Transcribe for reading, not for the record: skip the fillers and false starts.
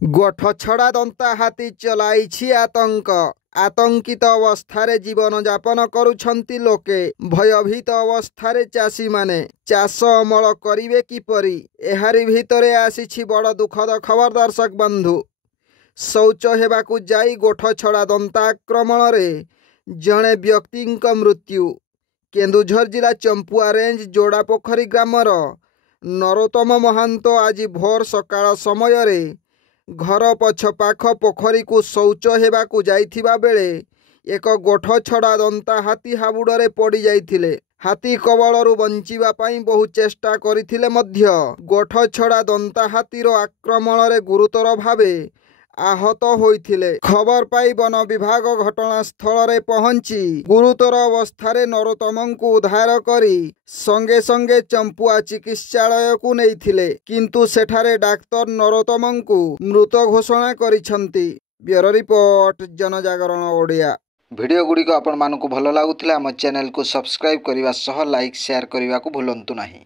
गोठ छड़ा दंता हाथी चलाइछि आतंक। आतंकित अवस्थारे जीवन यापन करुछंती लोके। भयभीत अवस्थारे चाषी माने चाष अमल करिवे किपरि, एहारी भितरे आसीछि बड़ दुखद खबर। दर्शक बंधु, शौच हेबाकु जाई गोठ छड़ा दंता आक्रमण रे जणे व्यक्तिंक मृत्यु। केन्दुझर जिला चंपुआ रेंज जोड़ा पोखरी ग्रामर नरोत्तम महांत आज भोर सकाळ समय रे घर पछ पाख पोखरी को शौच हेबाकु जाइथिबा बेले एक गोठ छड़ा दंता हाथी हाबुडरे पड़ी जाइथिले। हाथी कबलरू बंचिबा पाई बहु चेष्टा करिथिले मध्य गोठ छड़ा दंता हाथीर आक्रमण रे गुरुतर भावे आहत होइथिले। खबर पाई वन विभाग घटनास्थल रे पहुंची गुरुतर अवस्थारे नरोत्तमंकु उद्धार करी संगे संगे चंपुआ चिकित्सालय को नेइथिले, किंतु सेठारे डाक्तर नरोत्तमंकु मृत घोषणा करिसंती। ब्यूरो रिपोर्ट, जनजागरण ओडिया। वीडियो गुड़िक आपण मानकु भल लागुथिला हम चैनल को सब्सक्राइब करने सह लाइक शेयर करने को भूलंतु नहीं।